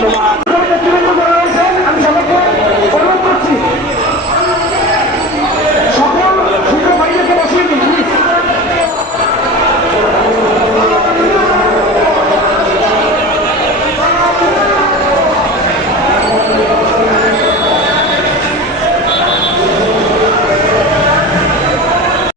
Shabbat.